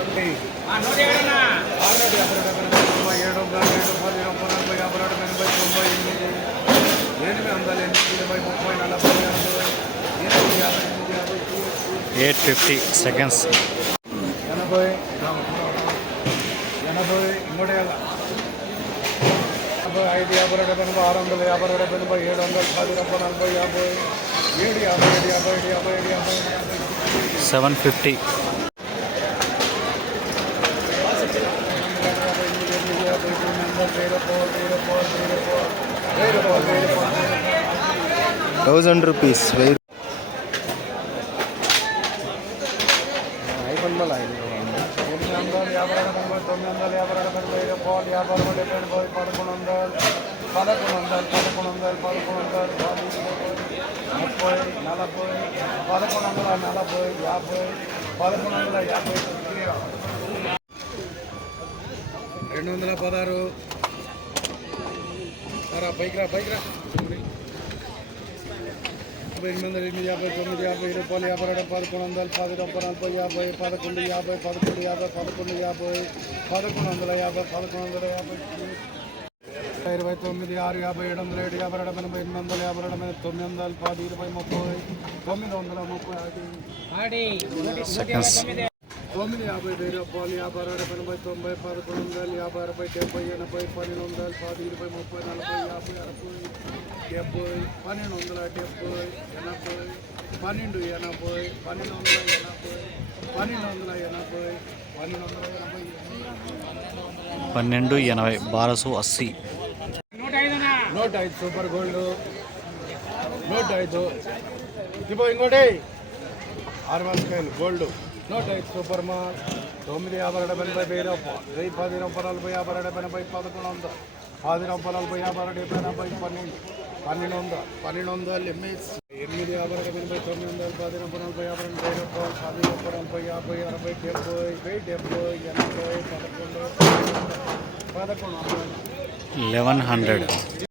యాభై డెబ్బై తొంభై ఏడు ఏడు పది నలభై నలభై యాభై రెండు ఎనభై తొంభై ఎనిమిది ఎనిమిది వందల ఎనిమిది ఇరవై ముప్పై నలభై ఎనభై ఎనిమిది యాభై ఎనిమిది యాభై ఎయిట్ ఫిఫ్టీ సెకండ్స్ ఎనభై ఎనభై మూడు వేల ఎనభై ఐదు యాభై రెండు ఎనభై ఆరు వందల యాభై రెండు ఎనభై ఏడు వందల పది డెబ్బై నలభై యాభై ఏడు యాభై ఏడు యాభై ఏడు యాభై ఏడు యాభై యాభై సెవెన్ ఫిఫ్టీ థౌజండ్ రూపీస్ వెయ్యి తొమ్మిది వందల యాభై రెండు ఎనభై తొమ్మిది వందల యాభై రెండు ఎనభై ఐదు పాలు యాభై రెండు ఎనభై పదకొండు వందలు పదకొండు వందలు పదకొండు వందలు పదకొండు వందలు పది ఇరవై, ముప్పై నలభై పదకొండు వందల నలభై యాభై పదకొండు వందల యాభై రెండు వందల పదహారు పైకి రా పైకి రా. ఎనిమిది వందల ఎనిమిది యాభై తొమ్మిది యాభై రూపాయలు యాభై రెండు పదకొండు వందలు పది డెబ్బై నలభై యాభై పదకొండు యాభై పదకొండు యాభై పదకొండు యాభై పదకొండు వందల యాభై పదకొండు వందల యాభై ఇరవై తొమ్మిది ఆరు యాభై ఏడు వందల ఏడు యాభై రెండు ఎనభై ఎనిమిది వందల యాభై రెండు ఎనభై తొమ్మిది వందల పది ఇరవై ముప్పై తొమ్మిది వందల ముప్పై తొమ్మిది యాభై వెయ్యి రూపాయలు యాభై రెండు ఎనభై తొంభై పదకొండు వందలు. యాభై అరవై డెబ్బై ఎనభై పన్నెండు వందలు. పది ఇరవై ముప్పై నలభై యాభై అరవై డెబ్బై పన్నెండు వందల డెబ్బై ఎనభై పన్నెండు ఎనభై పన్నెండు వందల ఎనభై పన్నెండు వందల ఎనభై పన్నెండు వందల ఎనభై పన్నెండు ఎనభై బారసు అస్సీ. నూట ఐదు సూపర్ గోల్డ్. నూట ఐదు. ఇంకోటి. ఆరు మాసకాయలు గోల్డ్. నూట ఐదు సూపర్ మాల్ తొమ్మిది యాభై రెండు ఎనభై వెయ్యి రూపాయలు వెయ్యి పది రూపాయలు నలభై యాభై రెండు ఎనభై పదకొండు వందలు పది రూపాయలు నలభై యాభై రెండు డెబ్బై ఎనభై పన్నెండు. పన్నెండు వందలు పన్నెండు వందలు ఎంఎస్ ఎనిమిది యాభై రెండు ఎనభై తొమ్మిది వందలు పది రూపాయలు నలభై యాభై రెండు వెయ్యి రూపాయలు పది రూపాయలు నలభై యాభై అరవై డెబ్బై వెయ్యి డెబ్బై ఎనభై పదకొండు పదకొండు వందలు. Eleven hundred.